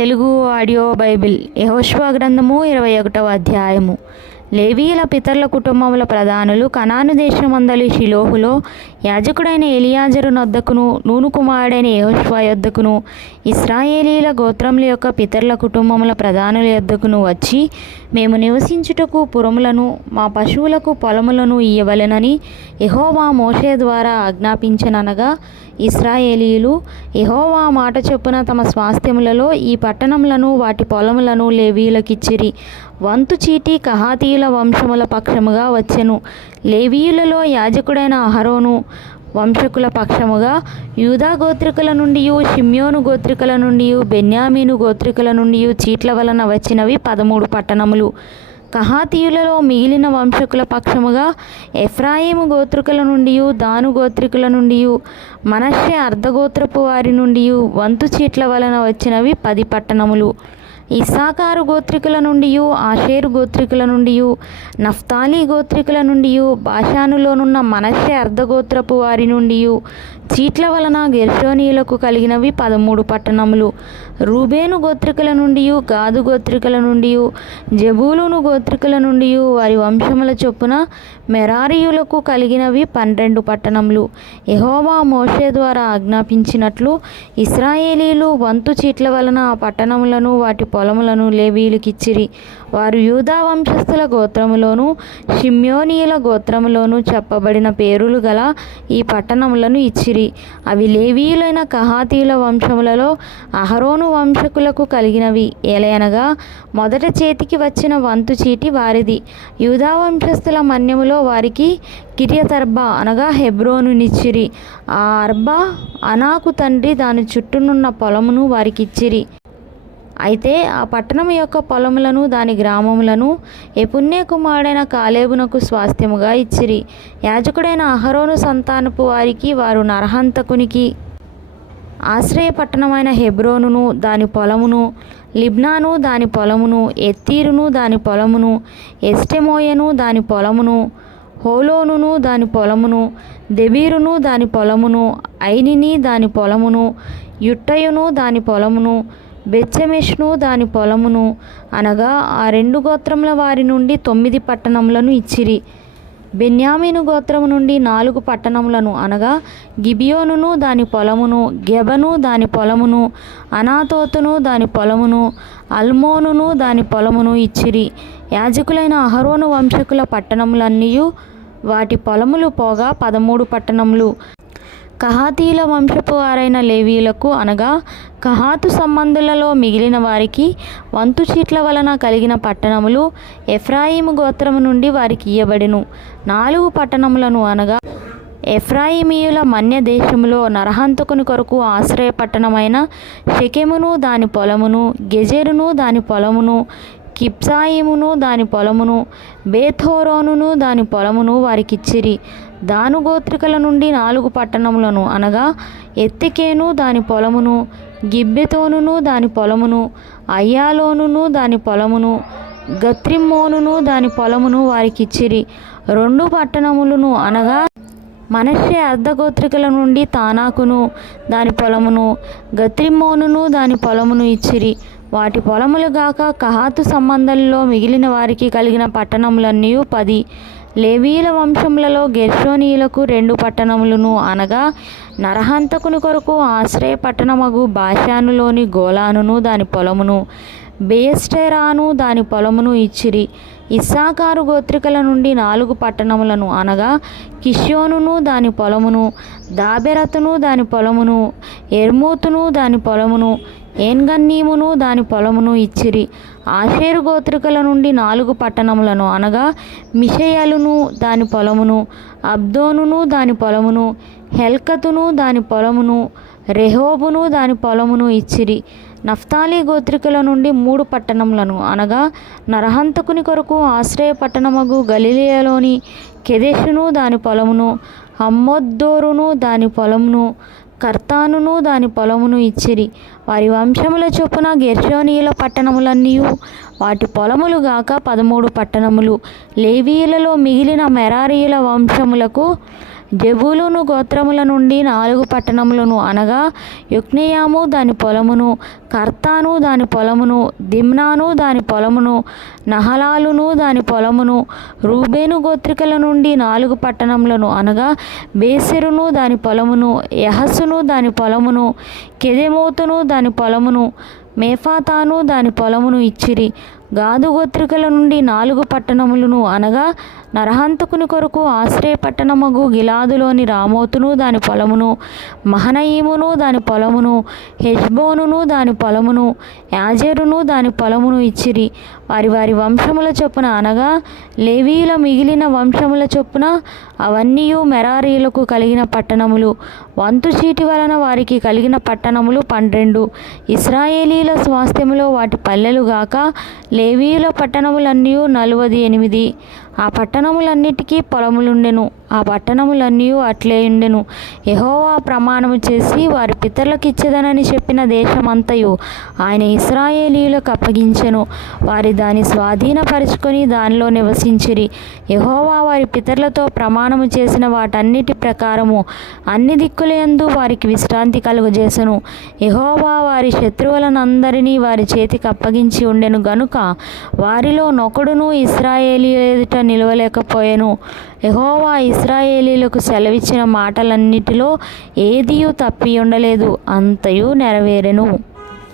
Telugu audio Bible యెహోషువ గ్రంథము 21వ అధ్యాయము. లేవీయుల పితరుల కుటుంబముల ప్రధానులు కనాను దేశమందలి షిలోహులో యాజకుడైన ఎలియాజరు నొద్దకును నూను కుమారుడైన యెహోషువ యొద్దకును ఇశ్రాయేలీల గోత్రముల యొక్క పితరుల కుటుంబముల ప్రధానుల యొద్దకును వచ్చి, మేము నివసించుటకు పురములను మా పశువులకు పొలములను ఇయ్యవలెనని యెహోవా మోషే ద్వారా ఆజ్ఞాపించననగా, ఇశ్రాయేలీయులు యెహోవా మాట చొప్పున తమ స్వాస్థ్యములలో ఈ పట్టణములను వాటి పొలములను లేవీయులకిచ్చిరి. వంతు చీటి కహాతీయుల వంశముల పక్షముగా వచ్చెను. లేవీయులలో యాజకుడైన అహరోను వంశకుల పక్షముగా యూదా గోత్రికుల నుండి, షిమ్యోను గోత్రికుల నుండి, బెన్యామీను గోత్రికుల నుండి చీట్ల వలన వచ్చినవి 13 పట్టణములు. కహాతీయులలో మిగిలిన వంశకుల పక్షముగా ఎఫ్రాయిము గోత్రికుల నుండి, దాను గోత్రికుల నుండి, మనష్షే అర్ధగోత్రపు వారి నుండి వంతు చీట్ల వలన వచ్చినవి 10 పట్టణములు. ఇస్సాకారు గోత్రికుల నుండి, ఆషేరు గోత్రికుల నుండి, నఫ్తాలి గోత్రికుల నుండి, బాషానులోనున్న మనష్షే అర్ధగోత్రపు వారి నుండి చీట్ల వలన గెర్షోనీయులకు కలిగినవి 13 పట్టణములు. రూబేను గోత్రికుల నుండి, గాదు గోత్రికుల నుండి, జెబూలూను గోత్రికుల నుండి వారి వంశముల చొప్పున మెరారీయులకు కలిగినవి 12 పట్టణములు. యెహోవా మోషే ద్వారా ఆజ్ఞాపించినట్లు ఇశ్రాయేలీలు వంతు చీట్ల వలన ఆ పట్టణములను వాటి పొలములను లేవీయులకిచ్చిరి. వారు యూదా వంశస్థుల గోత్రములోను షిమ్యోనీయుల గోత్రములోను చెప్పబడిన పేరులు గల ఈ పట్టణములను ఇచ్చిరి. అవి లేవీయులైన కహాతీయుల వంశములలో అహరోను వంశకులకు కలిగినవి. ఏలయనగా మొదట చేతికి వచ్చిన వంతు చీటి వారిది. యూదా వంశస్థుల మన్యములో వారికి కిర్యతర్బా అనగా హెబ్రోనునిచ్చిరి. ఆ అర్బా అనాకు తండ్రి దాని చుట్టూనున్న పొలమును వారికిచ్చిరి. అయితే ఆ పట్టణం యొక్క పొలములను దాని గ్రామములను యెఫున్నె కుమారుడైన కాలేబునకు స్వాస్థ్యముగా ఇచ్చిరి. యాజకుడైన అహరోను సంతానపు వారికి వారు నరహంతకునికి ఆశ్రయ పట్టణమైన హెబ్రోనును దాని పొలమును, లిబ్నాను దాని పొలమును, ఎత్తీరును దాని పొలమును, ఎష్టెమోయను దాని పొలమును, హోలోనును దాని పొలమును, దెబీరును దాని పొలమును, ఐనిని దాని పొలమును, యుట్టయును దాని పొలమును, బెత్షెమెషును దాని పొలమును అనగా ఆ 2 గోత్రముల వారి నుండి 9 పట్టణములను ఇచ్చిరి. బెన్యామీను గోత్రము నుండి 4 పట్టణములను అనగా గిబియోనును దాని పొలమును, గెబను దాని పొలమును, అనాతోతును దాని పొలమును, అల్మోనును దాని పొలమును ఇచ్చిరి. యాజకులైన అహరోను వంశకుల పట్టణములన్నీ వాటి పొలములు పోగా 13 పట్టణములు. కహాతీయుల వంశపు వారైన లేవీయులకు అనగా కహాతు సంబంధులలో మిగిలిన వారికి వంతు చీట్ల వలన కలిగిన పట్టణములు ఎఫ్రాయిము గోత్రము నుండి వారికి ఇయ్యబడెను. 4 పట్టణములను అనగా ఎఫ్రాయిమీయుల మన్య దేశములో నరహంతకుని కొరకు ఆశ్రయ పట్టణమైన షెకెమును దాని పొలమును, గెజెరును దాని పొలమును, కిబ్సాయిమును దాని పొలమును, బేత్హోరోనును దాని పొలమును వారికిచ్చిరి. దాను గోత్రికుల నుండి 4 పట్టణములను అనగా ఎత్తెకేను దాని పొలమును, గిబ్బెతోనును దాని పొలమును, అయ్యాలోనును దాని పొలమును, గత్రిమ్మోనును దాని పొలమును వారికిచ్చిరి. 2 పట్టణములను అనగా మనష్షే అర్ధగోత్రికుల నుండి తానాకును దాని పొలమును, గత్రిమ్మోనును దాని పొలమును ఇచ్చిరి. వాటి పొలములుగాక కహాతు సంబంధాలలో మిగిలిన వారికి కలిగిన పట్టణములన్నీ 10. లేవీయుల వంశములలో గెర్షోనీయులకు 2 పట్టణములను అనగా నరహంతకుని కొరకు ఆశ్రయ పట్టణమగు బాషానులోని గోలానును దాని పొలమును, బేయెష్టెరాను దాని పొలమును ఇచ్చిరి. ఇస్సాకారు గోత్రికుల నుండి 4 పట్టణములను అనగా కిష్యోనును దాని పొలమును, దాబెరతును దాని పొలమును, ఎర్మూతును దాని పొలమును, ఏన్గన్నీమును దాని పొలమును ఇచ్చిరి. ఆషేరు గోత్రికుల నుండి 4 పట్టణములను అనగా మిషయలును దాని పొలమును, అబ్దోనును దాని పొలమును, హెల్కతును దాని పొలమును, రెహోబును దాని పొలమును ఇచ్చిరి. నఫ్తాలి గోత్రికుల నుండి 3 పట్టణములను అనగా నరహంతకుని కొరకు ఆశ్రయ పట్టణమగు గలిలయలోని కెదెషును దాని పొలమును, హమ్మోద్దోరును దాని పొలమును, కర్తానును దాని పొలమును ఇచ్చిరి. వారి వంశముల చొప్పున గెర్షోనీయుల పట్టణములన్నీ వాటి పొలములు గాక 13 పట్టణములు. లేవీయులలో మిగిలిన మెరారీయుల వంశములకు జెబూలూను గోత్రముల నుండి 4 పట్టణములను అనగా యొక్నెయాము దాని పొలమును, కర్తాను దాని పొలమును, దిమ్నాను దాని పొలమును, నహలాలును దాని పొలమును. రూబేను గోత్రికల నుండి 4 పట్టణములను అనగా బేసెరును దాని పొలమును, యహసును దాని పొలమును, కెదెమోతును దాని పొలమును, మేఫాతాను దాని పొలమును ఇచ్చిరి. గాదు గోత్రికల నుండి 4 పట్టణములను అనగా నరహంతకుని కొరకు ఆశ్రయ పట్టణమగు గిలాదులోని రామోతును దాని పొలమును, మహనయీమును దాని పొలమును, హెష్బోనును దాని పొలమును, యాజెరును దాని పొలమును ఇచ్చిరి. వారి వారి వంశముల చొప్పున అనగా లేవీయుల మిగిలిన వంశముల చొప్పున అవన్నీయు మెరారీయులకు కలిగిన పట్టణములు. వంతు చీటి వలన వారికి కలిగిన పట్టణములు 12. ఇశ్రాయేలీల స్వాస్థ్యములో వాటి పల్లెలు గాక లేవీయుల పట్టణములన్నీ 48. ఆ పట్టణములన్నిటికీ పొలములుండెను. ఆ పట్టణములన్నీ అట్లే ఉండెను. యెహోవా ప్రమాణము చేసి వారి పితరులకిచ్చెదనని చెప్పిన దేశమంతయు ఆయన ఇశ్రాయేలీయులకు అప్పగించెను. వారి దాన్ని స్వాధీనపరుచుకొని దానిలో నివసించిరి. యెహోవా వారి పితరులతో ప్రమాణము చేసిన వాటన్నిటి ప్రకారము అన్ని దిక్కులయందు వారికి విశ్రాంతి కలుగజేసెను. యెహోవా వారి శత్రువులనందరినీ వారి చేతికి అప్పగించి ఉండెను గనుక వారిలో నొకడును ఇశ్రాయేలీయుల ఎదుట నిలవలేకపోయెను. యెహోవా ఇశ్రాయేలీయులకు సెలవిచ్చిన మాటలన్నిటిలో ఏదియూ తప్పి ఉండలేదు, అంతయు నెరవేరెను.